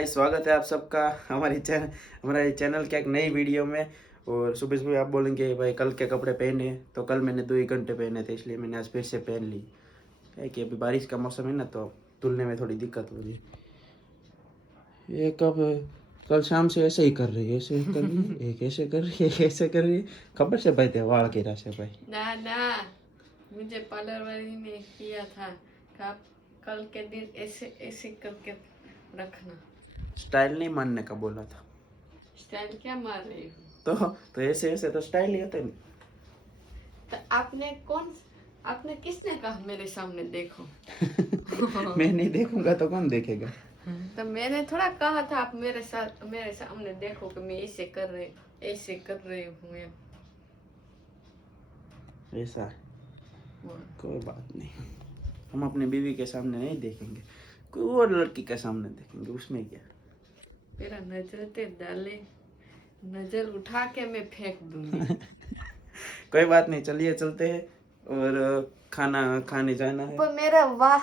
Guys, स्वागत है आप सबका हमारे चैनल के एक नई वीडियो में। और सुबह सुबह आप बोलेंगे भाई कल के कपड़े पहने, तो कल मैंने 2 ही घंटे पहने थे, इसलिए मैंने आज फिर से पहन ली। है कि अभी बारिश का मौसम है ना, तो धुलने में थोड़ी दिक्कत हो रही है। ये कल शाम से ऐसे ही कर रही है, ऐसे कर रही है, एक ऐसे कर रही है, ऐसे कर रही है। खबर से भाई त्योहार के राशे भाई ना मुझे पार्लर वाली ने किया था कि आप कल के दिन ऐसे ऐसे करके रखना। स्टाइल नहीं मानने का बोला था, स्टाइल क्या मार रही हो? तो ऐसे ऐसे तो स्टाइल ही होता है। तो आपने किसने कहा मेरे सामने देखो? मैं नहीं देखूंगा तो कौन देखेगा? तो मैंने थोड़ा कहा था आप मेरे सामने देखो कि मैं ऐसे कर रही हूँ। ऐसा कोई बात नहीं, हम अपनी बीवी के सामने नहीं देखेंगे, कोई और लड़की के सामने देखेंगे, उसमें क्या। तेरा नजर ते डाले, नजर उठा के मैं फेंक दूंगी। कोई बात नहीं, चलिए चलते हैं और खाना खाने जाना है। पर मारा वाह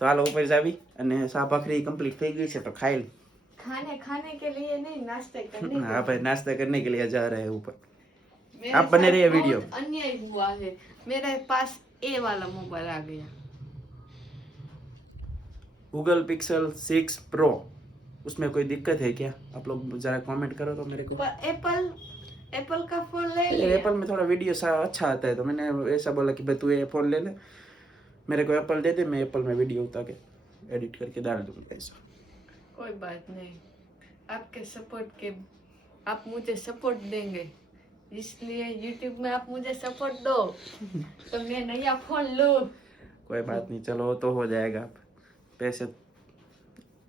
तो हालो ऊपर जावी અને શાક ભાખરી કમ્પ્લીટ થઈ ગઈ છે, તો ખાઈ લી। खाने के लिए नहीं, नाश्ते करने के हाँ भाई, नाश्ता करने के लिए जा रहे हैं ऊपर। मेरे आप बने साथ रहिए बहुत वीडियो। अन्याय हुआ है, मेरे पास ए वाला मोबाइल आ गया, गूगल पिक्सल 6 प्रो। उसमें कोई दिक्कत है क्या? आप लोग जरा कमेंट करो तो मेरे को। एप्पल का फोन ले लिया। एप्पल में थोड़ा वीडियो अच्छा आता है, तो मैंने ऐसा बोला कि भाई तू ये फोन ले ले, मेरे को एप्पल दे दे, मैं एप्पल में वीडियो उतार के एडिट करके डाल दूंगा। ऐसा कोई बात नहीं, आपके सपोर्ट के आप मुझे सपोर्ट देंगे, इसलिए YouTube में आप मुझे सपोर्ट दो तो मैं नया फोन लूं। कोई बात नहीं, चलो वो तो हो जाएगा, पैसे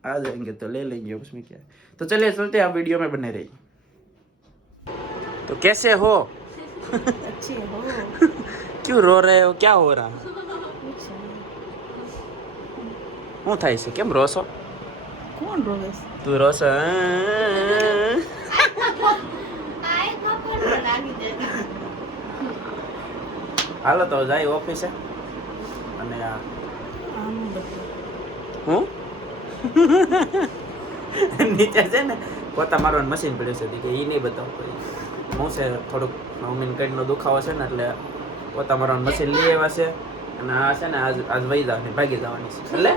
आ जाएंगे तो ले लेंगे, उसमें क्या है। तो चलिए चलते हैं, आप वीडियो में बने रहिए। तो कैसे हो? अच्छे हो? क्यों रो रहे हो? क्या हो रहा? હું થાય છે? કેમ રોશો? कौन रोवे? તું રોશો? હાલો તો જાય ઓફિસે અને હું નીચે છે ને પોતા મારવાનું મશીન પડ્યું છે, કે એ નહીં બતાવતો। હું છે થોડુંક મમ્મીને કઈનો દુખાવો છે ને, એટલે પોતા મારવાનું મશીન લઈ આવ્યા છે, અને આ છે ને આજ વહી જવાની, ભાગી જવાની છે, એટલે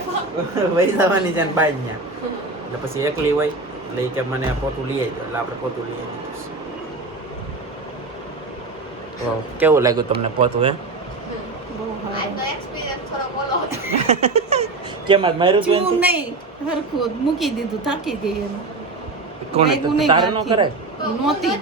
વહી જવાની છે ને બાઈ ત્યાં, એટલે પછી એકલી હોય એટલે એ કે મને પોતું લઈ આવી દો, એટલે આપણે પોતું લઈ આવી દીધું છે। કેવું લાગ્યું તમને પોતું? એમ કેમ આજ માર્યું તું? નહીં હરખું મૂકી દીધું, થાકી ગઈ એને। કોણે તારે ન કરે? નહોતી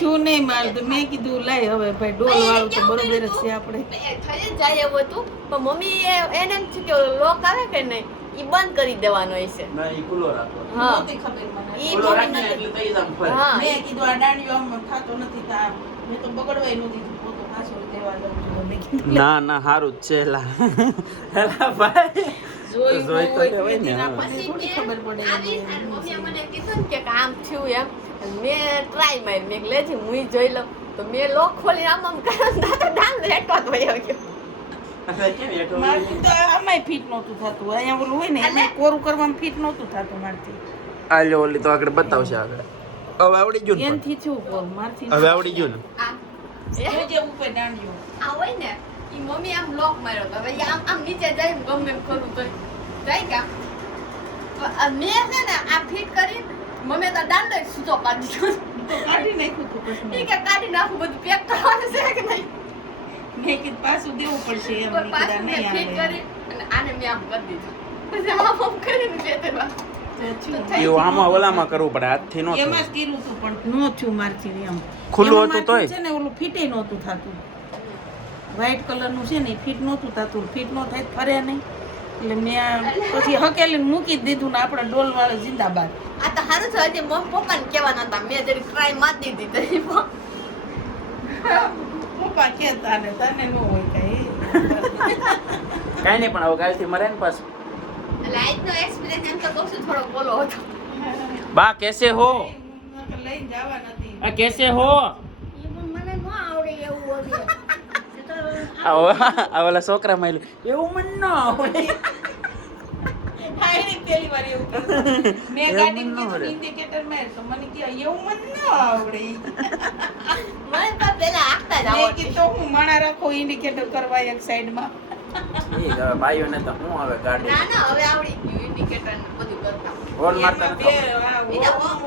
છું નહીં મારતું, મેં કીધું લાય હવે ભાઈ ડોલ વાળું તો બરોબર જ છે આપણે। થઈ જાય એવું હતું, પણ મમ્મી એને એમ છે કે લોક આવે કે નહીં ઈ બંધ કરી દેવાનો હશે। ના, ઈ ખુલ્લો રાખો। હા નહોતી ખબર મને। ઈ ખુલ્લો મમ્મી રાખને એટલે તઈ જામ ફરે। હા મેં કીધું આ દાંડિયો આમ ખાતો નથી, તા મેં તો બગડવાય નું દીધું, પોતો પાછો દેવા દઉં છું મેં કીધું। ના ના, હારું જ છે લા ભાઈ, જોયું જોઈ તો હોય લેવાય ને, એટલે હા। આપણને થોડી ખબર પડે આવી અને મમ્મીએ મને કીધું ને કે આમ થયું એમ, મેં ટ્રાય મારી, મેં લેજી હું જોઈ લઉં, તો મેં લોક ખોલી આમ કર્યો, ડાંગ રેટો તો વયો ગયો। કેમ એટો? મારથી તો આમાંય ફિટ નહોતું થતું, અહીંયા ઓલું હોય ને એમાં કોરું કરવામાં ફિટ નહોતું થતું મારથી। આ લ્યો, ઓલી તો આગળ બતાવશે, આગળ હવે આવડી ગયું ને? એનથી છું કોર મારથી હવે આવડી ગયું ને? આ જે ઉપર દાંડિયો આ હોય ને ઈ મમ્મી આમ લોક માર્યો, તો હવે ઈ આમ નીચે જાય ને ગમે એમ કરું તો જાય કે મેં છે ને આ ફિટ કરી, મમ્મી તો દાંડો સૂતો પાડી દીધો, તો કાઢી નાખ્યું તું પછી ઈ કે કાઢી નાખું, બધું પેક કરવાનું છે કે નહીં, મેં કીધું પાછું દેવું પડશે એમ પણ નીકળ્યા પાછું મેં નહીં ફિટ આવે કરી અને આને મેં આમ કરી દીધું, પછી આમ કરીને લેતે બા એવું આમાં ઓલામાં કરવું પડે, હાથથી નો એમાં જ કર્યું તું પણ નો થયું મારથી એમ ખુલ્લું એમાં હતું તોય? મારથી છે ને ઓલું ફિટે નહોતું થતું, વ્હાઈટ કલરનું છે ને ફિટ નહોતું થતું, ફિટ નો થાય ફરે નહીં, એટલે મેં પછી હકેલીને મૂકી જ દીધું ને આપણે ડોલ વાળો જિંદાબાદ। આ તો સારું છે, હજી મમ્મી પપ્પાને કહેવાના હતા, મેં જરી ટ્રાય મારી દીધી તો પપ્પા કહેતા ને તને ન હોય કઈ કાઈ નહીં, પણ હવે કાલથી મરે ને પાછું। એટલે આજનો એક્સપિરિયન્સ એમ તો કહું છું થોડો બોલો હતો। બા કેસે હો? લઈને જવા નથી। આ કેસે હો? મને ન આવડે એવું હતું। આ ઓલા છોકરા માયલું એવું મને ન આવડે હા એને પહેલી વાર એવું કીધું. મેં ગાડી કીધું ઇન્ડિકેટર માર તો મને કે એવું મને ન આવડે મને તો પેલા આખતા જ મેં આવડતું. કીધું હું માણા રાખો ઇન્ડિકેટર કરવા એક સાઈડમાં ઈ હવે ભાઈઓને તો હું હવે ગાડી ના ના હવે આવડી ગયું ઇન્ડિકેટર ને બધું કરતા. હોર્ન મારતા એમાં નથી. બે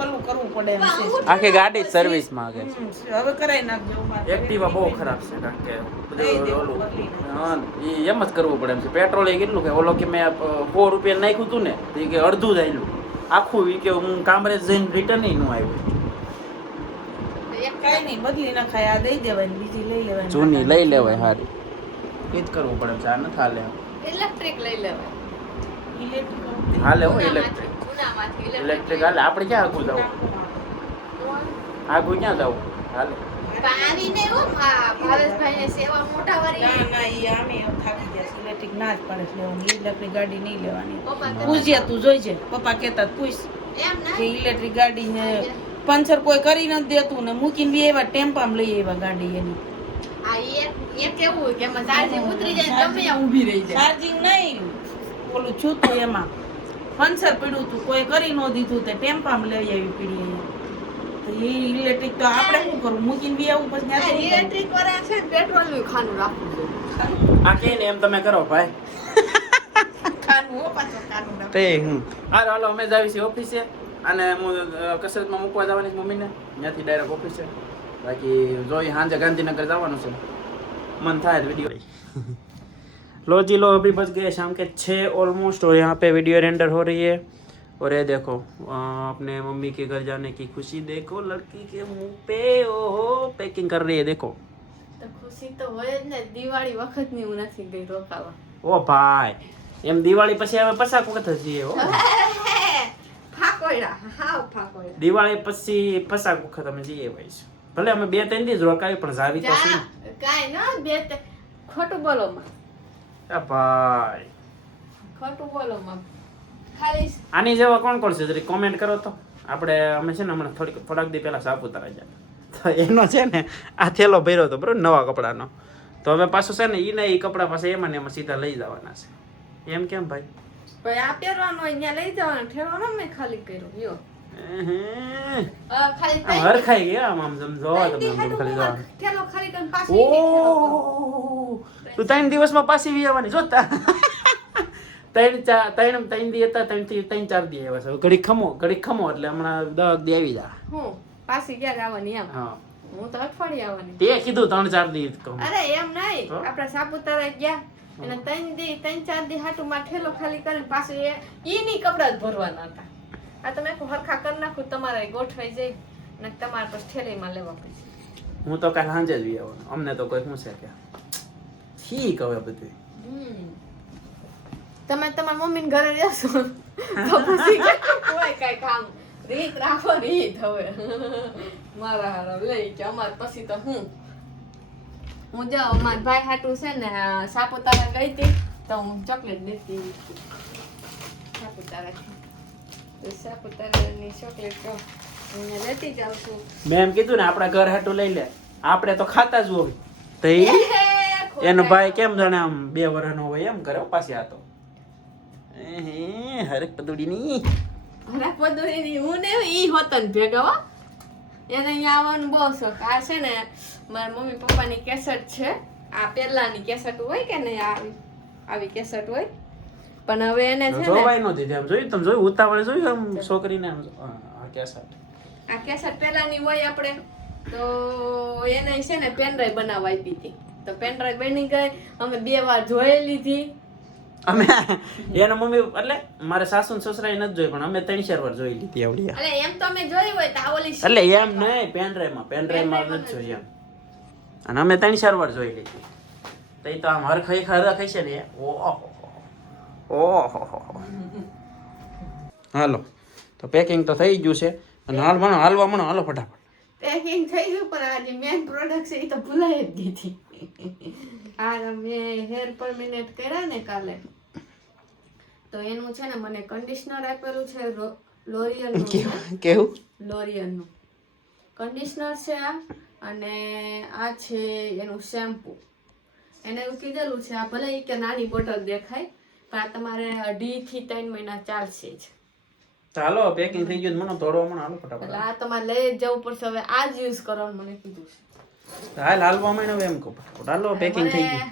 ઓલું કરવું પડે એમ છે આખી ગાડી સર્વિસ માં આવે છે. હવે કરાઈ નાખજો મારે. એક્ટિવા બહુ ખરાબ છે કારણ કે દઈ બધું દેવું ઓલું બદલી હા ઈ એમ જ કરવું પડે એમ છે પેટ્રોલ એ કેટલું કે ઓલો કે મેં 4 રૂપિયા નાખ્યું હતું ને તો ઈ કે અડધું જ આયલું આખું ઈ કે હું કામરેજ જઈને રિટર્ન નું આવ્યું કાંઈ નહીં બદલી નખાય આ દઈ દેવાની બીજી લઈ લેવાની જૂની લઈ લેવાય હારી એ જ કરવું પડે છે આ નથી હાલે ઇલેક્ટ્રિક લઈ લેવાય. ઇલેક્ટ્રિક હાલે હો ઇલેક્ટ્રિક જૂનામાંથી ઇલેક્ટ્રિક હાલે આપણે ક્યાં આગું જવું આગું ક્યાં જવું હાલે પણ આવીને હો ભાવેશભાઈને સેવા મોટા વાળી ના ના ઈ આમે થાકી જશે ઇલેક્ટ્રિક ના જ પડે છે લેવાની ઇલેક્ટ્રિક ગાડી નહીં લેવાની પપ્પા કરતા. પૂછ્યા તું જોઈજે પપ્પા કહેતા પૂછ એમ ના કે ઇલેક્ટ્રિક ગાડી ને પંચર કોઈ કરી નથી દેતું ને મૂકીને બી એવા ટેમ્પામાં લઈ આવ્યા ગાડી એની આ એક કેવું હોય કે એમાં ચાર્જિંગ ઉતરી જાય ને તમે ત્યાં ઊભી રહી જાય. ચાર્જિંગ નહીં ઓલું છૂતું એમાં પંચર પડ્યું તું કોઈ કરી ન દીધું તે ટેમ્પામાં લઈ આવી પડી તો એ ઇલેક્ટ્રિક તો આપણે શું કરવું મૂકીને બી આવું પછી ત્યાંથી શું ઇલેક્ટ્રિક વાળા છે ને પેટ્રોલનું ખાનું રાખવું જોઈએ. કરવું? આ કે ને એમ તમે કરો ભાઈ ખાનું હો પાછો ખાનું ના. તે હું હાલો હાલો અમે જ આવી છીએ ઓફિસે અને હું કસરતમાં મૂકવા જવાની છે મમ્મીને ત્યાંથી ડાયરેક્ટ ઓફિસે બાકી જોઈ સાંજે ગાંધીનगर જવાનું છે मन था वीडियो लो जी लो अभी बज गए शाम के 6 ऑलमोस्ट और यहाँ पे वीडियो रेंडर हो रही है और ये देखो अपने मम्मी के घर जाने की खुशी देखो लड़की के मुंह पे ओहो पैकिंग कर रही है देखो તો ખુશી તો હોય જ ને દિવાળી વખતની હું નથી ગઈ રોકાવા. ओ भाई એમ દિવાળી પછી હવે પસાક વખત જઈએ હો ફાકોયડા હાવ ફાકોયડા. દિવાળી પછી પસાક વખત અમે જઈએ ભાઈ ભલે અમે 2-3 દિવસ રોકાવી પણ જાવી તો છે કાંઈ ના બે ખોટું બોલો માં આ ભાઈ ખોટું બોલો માં ખાલી આની જેવા કોણ કોણ છે જરી કોમેન્ટ કરો તો આપણે અમે છે ને હમણાં થોડાક દી પહેલા સાપુતારા ગયા તો એનો છે ને આ થેલો ભર્યો હતો બરોબર નવા કપડાનો તો હવે પાછું છે ને ઈ કપડા પાસે એમાં ને એમાં સીધા લઈ જવાના છે એમ કેમ ભાઈ ભાઈ આ પહેરવાનો અહીંયા લઈ જવાનો ઠેરવાનો મેં ખાલી કર્યો યો ખાલી આમ હરખાઈ ગયા આમ જોવા તમે આમ ખાલી જોવા ઠેલો ખાલી કરીને પાછી એક ઠેલો ઓ તું 3 દિવસમાં પાછી વી આવવાની જોતા 3 દી હતા 3 થી 4 દી આવ્યા છે ઘડી ખમો એટલે હમણાં 10 દી આવી જા હું પાછી ક્યારે આવવાની એમ હા હું તો અઠવાડિયે આવવાની. તે કીધું 3-4 દી કહું અરે એમ નહીં તો? આપણે સાપુતારા ગયા અને 3-4 દી હાટુમાં ઠેલો ખાલી કરીને પાછું ઈની કપડા જ ભરવાના હતા. આ તમે હરખા કરી નાખું તમારે ગોઠવાઈ જાય ને તમારે પછી ઠેલીમાં લેવા પછી. હું તો કાલ સાંજે જ વી આવવાનો અમને તો કોઈ શું છે કે ઠીક હવે બધું તમે તમારા મમ્મીને ઘરે રહેશો તો પછી કોઈ કઈ કામ રીત રાખો રીત હવે મારા હારા લઈ કે અમારે પછી તો હું જાઉં અમારા ભાઈ હાટું છે ને સાપુતારા ગઈ હતી તો હું ચોકલેટ લેતી આવી હતી. સાપુતારાની ચોકલેટ તો હું લેતી જાઉં છું. મેં એમ કીધું ને આપણા ઘર હાટું લઈ લે આપણે તો ખાતા જ હોય તો એનો ભાઈ કેમ જાણે આમ 2 વર્ષનો હોય એમ કરે પાછી આ તો હરેક પદુડીની હરા પદુરીની હું ને ઈ હોતન ભેગા હો એને અહીંયા આવવાનું બહુ શોખ. આ છે ને મારા મમ્મી પપ્પાની કેસેટ છે આ પહેલાની કેસેટ હોય કે નહીં આવી કેસેટ હોય પણ હવે એને છે ને જોવાય નહોતી આમ જોયું તમે જોયું ઉતાવળે જોયું આમ છોકરીને આમ આ કેસેટ આ કેસેટ પહેલાની હોય આપણે તો એને છે ને પેનડ્રાઈવ બનાવવા આપી હતી તો પેનડ્રાઈવ બની ગઈ અમે 2 વાર જોઈ લીધી. અમે એના મમ્મી એટલે મારા સાસુ ને સસરાએ નથી જોઈ પણ અમે 3-4 વાર જોઈ લીધી આવડી અરે એમ તો અમે જોઈ હોય તો આ ઓલી એટલે એમ નહીં પેનડ્રાઈવમાં નથી જોઈ એમ અને અમે 3-4 વાર જોઈ લીધી તો એ તો આમ હરખાઈ છે ને ઓહો હાલો તો પેકિંગ તો થઈ ગયું છે અને હાલવા મણો હાલો ફટાફટ પેકિંગ થઈ ગયું પણ આ જે મેન પ્રોડક્ટ છે એ તો ભૂલાઈ જ ગઈ હતી. આ મેં હેર પરમેનન્ટ કર્યા ને કાલે તો એનું છે ને મને કન્ડિશનર આપેલું છે લોરિયલનું કેવું લોરિયલનું કન્ડિશનર છે આ અને આ છે એનું શેમ્પુ એને એવું કીધેલું છે આ ભલે ઈ કે નાની બોટલ દેખાય પણ આ તમારે 2.5 થી 3 મહિના ચાલશે જ. ચાલો પેકિંગ થઈ ગયું મને તોડવા મને હાલો ફટાફટ. એટલે આ તમારે લઈ જ જવું પડશે હવે આ જ યુઝ કરવાનું મને કીધું છે. હાલ હાલવા માંડ્યો હવે એમ કહું ફટાફટ હાલો પેકિંગ થઈ ગયું.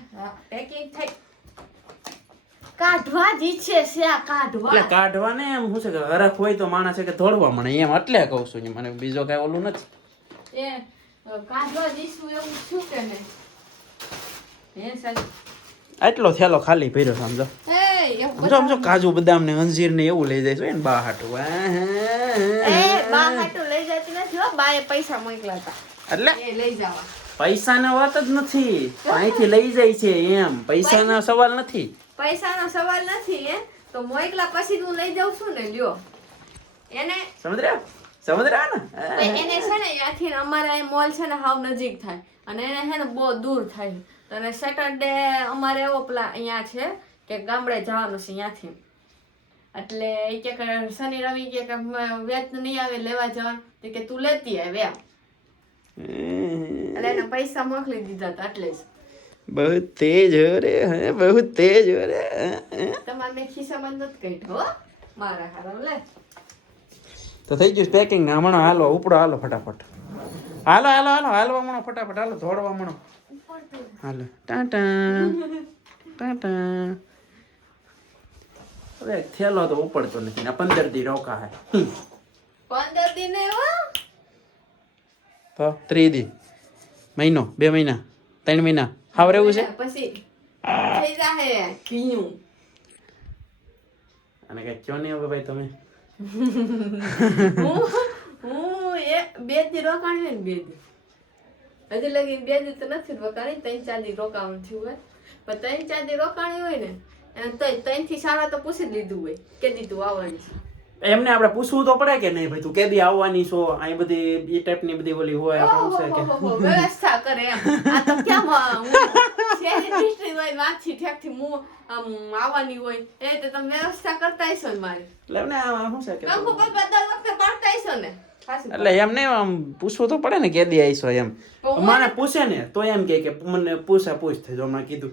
પેકિંગ થઈ કાઢવા જ ઈચ્છે છે આ કાઢવા. એટલે કાઢવા ને એમ શું છે કે હરખ હોય તો માણસ છે કે ધોડવા મળે એમ એટલે કહું છું મને બીજો કઈ ઓલું નથી. એ કાઢવા જઈશું એવું શું કે ને હે સાહેબ આટલો થેલો ખાલી ભર્યો સમજો. સમજો કાજુ બદામ ને અંજીર ને એવું લઈ જાય ને બા હાટું. બા હાટું લઈ જતી નથી હો, બાએ પૈસા મોકલા હતા એટલે એ લઈ જવા. પૈસાના વાત જ નથી, અહીંથી લઈ જાય છે એમ. પૈસાનો સવાલ નથી. પૈસાનો સવાલ નથી હે તો મોકલા પછી હું લઈ જાઉં છું ને લ્યો એને સમજ્યા ને એને છે ને ત્યાંથી અમારા એ મોલ છે ને હાવ નજીક થાય અને એને છે ને બહુ દૂર થાય અને સેટરડે અમારે એવો પ્લાન અહીંયા છે કે ગામડે જવાનું છે ત્યાંથી એટલે એ કે શનિ રવિ કે વેચ નહીં આવે લેવા જવાનું કે તું લેતી આવે એમ એટલે એને પૈસા મોકલી દીધા હતા એટલે જ. બહુ તેજ હો રે હે, બહુ તેજ હો રે. તમારે મેં ખિસ્સામાં નથી કાઢ્યો હો મારા હારા લે. તો થઈ ગયું પેકિંગ ને હમણાં હાલો ઉપડો હાલો ફટાફટ. હાલો હાલો હાલો હાલવા મણો ફટાફટ હાલો દોડવા મણો હાલો. ટાટા ટાટા. હવે થેલો તો ઉપડતો નથી ને 15 દી રોકા હે 15 દિન એવો તો 3 દી મહિનો 2 મહિના 3 મહિના હાવ રહેવું છે પછી થઈ જાહે કીયું અને કઈ ક્યો નહીં હવે ભાઈ તમે. હું એ 2 દી રોકાણી ને 2 દી હજી લગી 2 દી તો નથી રોકાણી 3-4 દી રોકાવાનું થયું હોય પણ 3-4 દી રોકાણી હોય ને અને તો 3 થી સારા તો પૂછી જ લીધું હોય કે દીધું આવવાની છે એમને આપણે પૂછવું તો પડે કે નહીં ભાઈ તું કેદી આવવાની છો અહીં બધી એ ટાઈપની બધી ઓલી હોય આપણે છે કે વ્યવસ્થા કરે એમ આ તો કેમ શેરી ડિસ્ટ્રિક્ટ હોય વાંચી ઠેકથી હું આવવાની હોય એ તો તમે વ્યવસ્થા કરતા હશો ને મારી એટલે એમને શું છે કે કંકુ પર બધા વખતે પડતા હશો ને એટલે એમને આમ પૂછવું તો પડે ને કેદી આવીશો એમ. મને પૂછે ને તો એમ કે મને પૂછ થઈ જો હમણાં કીધું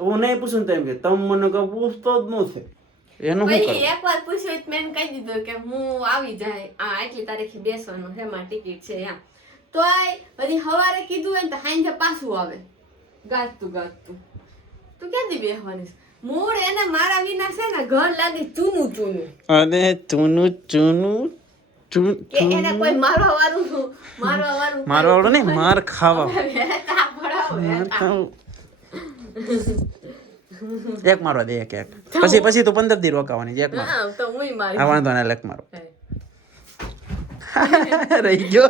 હું નહીં પૂછું તો એમ કે તમે મને કઈ પૂછતો જ નથી એનું શું કરું. એકવાર પૂછ્યું તો મેં કહી દીધું કે હું આવી જાય આટલી તારીખે બેસવાનું છે મારી ટિકિટ છે એમ તો હજી સવારે કીધું હોય ને તો સાંજે પાછું આવે ગાજતું તું ક્યાંથી બેસવાની મૂળ એને મારા વિના છે ને ઘર લાગે ચૂનું અને ચૂનું કે એને કોઈ મારવા વાળું નહીં માર ખાવા એક મારો દે એક પછી તું 15 દી રોકાવાની એક મારો તો હું મારી આ વાંધો ને લેક મારો રહી ગયો.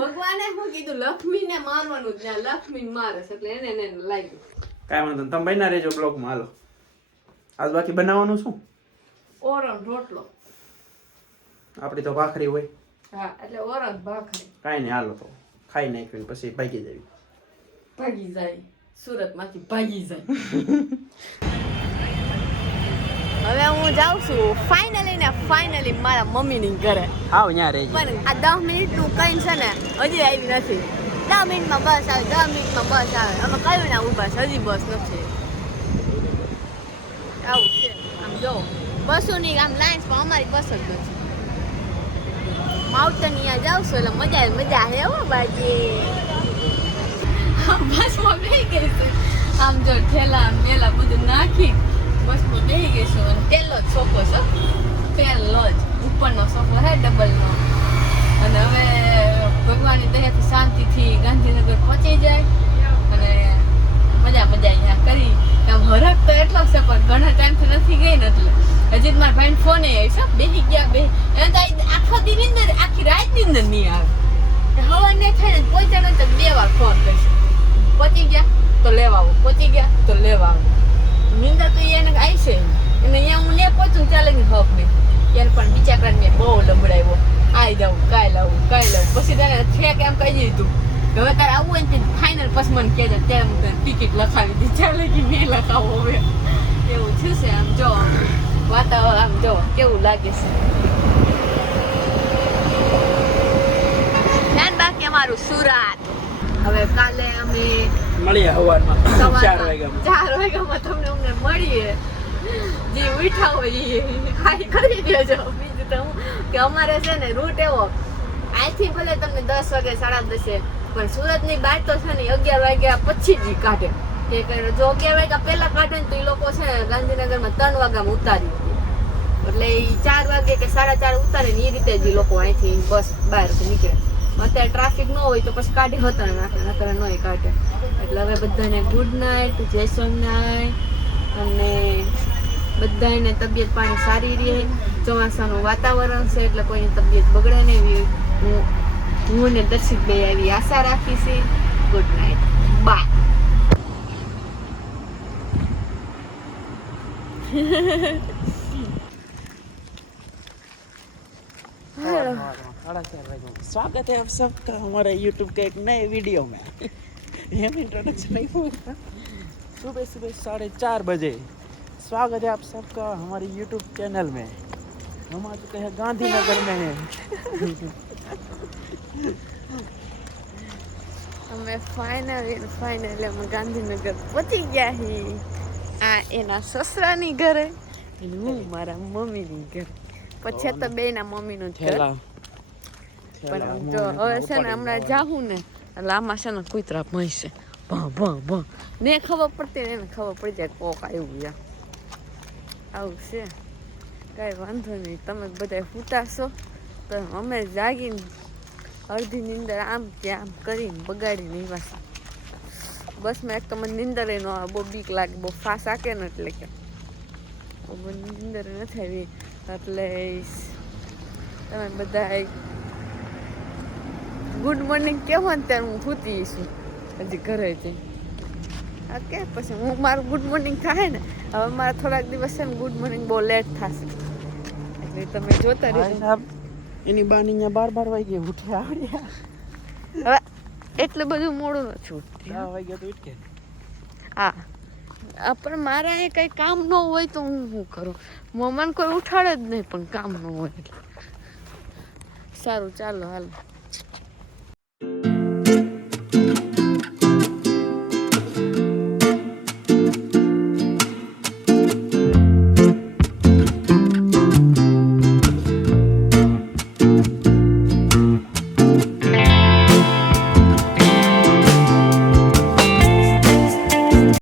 ભગવાને શું કીધું લક્ષ્મીને મારવાનું જ્યાં લક્ષ્મી મારે છે એટલે એને લાગ્યું કાંઈ વાંધો નહીં તમે બન્યા રહેજો બ્લોગમાં હાલો. આજ બાકી બનાવવાનું શું ઓરણ રોટલો આપણી તો ભાખરી હોય. હા એટલે ઓરણ ભાખરી કાંઈ નહીં હાલો તો ખાઈ નાખ્યું ને પછી ભાગી જાય સુરત માંથી ભાગી જાય. હવે હું જાઉં છું ફાઇનલી મારા મમ્મીની ઘરે. આવ ત્યાં રહેજો. પણ આ 10 મિનિટનું કઈ છે ને હજી આવી નથી. 10 મિનિટમાં બસ આવે 10 મિનિટમાં બસ આવે અમે કયું ના ઊભા છે હજી બસ નથી. આવું છે આમ જો બસોની આમ લાઈન્સ પણ અમારી બસ જ નથી. માઉન્ટેન અહીંયા જાઉં છું એટલે મજા હે હો બાજી. બસમાં બેસી ગઈ છે આમ જો ઠેલા મેલા બધું નાખી બસમાં બેસી ગઈ છું અને પહેલો જ સોફો છે પહેલો જ ઉપરનો સોફો હે ડબલનો અને હવે ભગવાનની દયાથી શાંતિથી ગાંધીનગર પહોંચી જાય અને મજા અહીંયા કરી આમ હરખ તો એટલો છે પણ ઘણા ટાઈમથી નથી ગઈ ને એટલે હજી મારા ભાઈને ફોન આવી છે બેસી ગયા એને તો આખો દી નીંદર આખી રાત નીંદર નહીં આવે હવા ને થાય ને પહોંચાડો તો 2 વાર ફોન કરશે પહોંચી ગયા તો લેવા આવો પહોંચી ગયા તો લેવા આવો નિંદર તો એને આવી છે અને અહીંયા હું ને પહોંચું ચાલે ને હક નહીં એને પણ બિચારા મેં બહુ લબડાવ્યો આવી જાઉં કાંઈ લાવું પછી તેને ઠેક એમ કહી દીધું હવે તારે આવવું હોય ને ફાઇનલ પછી મને કહેજો ત્યારે હું તને ટિકિટ લખાવી દીધી ચાલે કે મેં લખાવો હવે એવું થયું છે આમ જો વાતાવરણ આમ જો કેવું લાગે છે ધ્યાન બાકી અમારું સુરત હવે કાલે અમે મળીએ હવારમાં 4 વાગ્યામાં 4 વાગ્યામાં તમને અમને મળીએ. જે ઉઠા હોય એ ખાઈ કરી દેજો. બીજું તો હું કે અમારે છે ને રૂટ એવો, અહીંથી ભલે તમને 10 વાગે 10:30 પણ સુરતની બાર તો છે ને 11 વાગ્યા પછી જ કાઢે. કે જો 11 વાગ્યા પહેલા કાઢે ને તો એ લોકો છે ને ગાંધીનગરમાં 3 વાગ્યામાં ઉતારી દે. એટલે એ 4 વાગે કે 4:30 ઉતારે ને એ રીતે જ લોકો અહીંથી બસ બહાર નીકળે. અત્યારે ટ્રાફિક ન હોય તો પછી કાઢી હોતા નાખે, નકર ન કાઢે. એટલે હવે બધાને ગુડ નાઇટ, જય સોમનાથ, અને બધાને તબિયત પાણી સારી રહે. ચોમાસાનું વાતાવરણ છે એટલે કોઈની તબિયત બગડે નહીં. હું ને દર્શિત બે આવી આશા રાખી છે. Good night, bye. स्वागत है आप सबका हमारे YouTube के एक नए वीडियो में. हम इंट्रोडक्शन नहीं बोलता. सुबह सुबह 4:30 बजे स्वागत है आप सबका हमारी YouTube चैनल में. हम आ चुके हैं गांधीनगर में. અમે ફાઇનલી અમે ગાંધીનગર પહોંચી ગયા છીએ. આ એના સસરાની ઘરે અને હું મારા મમ્મીની ઘરે. પછી તો બેના મમ્મીનું જ ઘર. પણ જો હવે છે ને હમણાં જાઉં ને એટલે આમાં છે ને કૂતરા ભણશે ભ ને ખબર પડતી ને એને ખબર પડી જાય કોક આવ્યું યા આવું છે. કાંઈ વાંધો નહીં, તમે બધા સૂતાશો તો અમે જાગીને અડધી નીંદર આમ ત્યાં આમ કરીને બગાડીને એવા. બસ મેં એક તો મને નીંદર ન આવે, બહુ બીક લાગે, બહુ ફાસ આકે ને એટલે કે બહુ નીંદર નથી આવી. એટલે તમે બધા ગુડ મોર્નિંગ કહેવો ને ત્યારે હું સૂતી છું હજી ઘરે જઈ. ઓકે, પછી હું મારું ગુડ મોર્નિંગ થાય ને હવે મારા થોડાક દિવસ છે ને ગુડ મોર્નિંગ બહુ લેટ થશે એટલે તમે જોતા રહેજો. એની બાની અહીંયા 12 વાગે ઉઠે આવડ્યા. હવે એટલું બધું મોડું નથી ઉઠતી. 10 વાગ્યા તો ઉઠે. હા, પણ મારા એ કંઈ કામ ન હોય તો હું શું કરું? મને કોઈ ઉઠાડે જ નહીં પણ કામ ન હોય એટલે. સારું, ચાલો હાલ.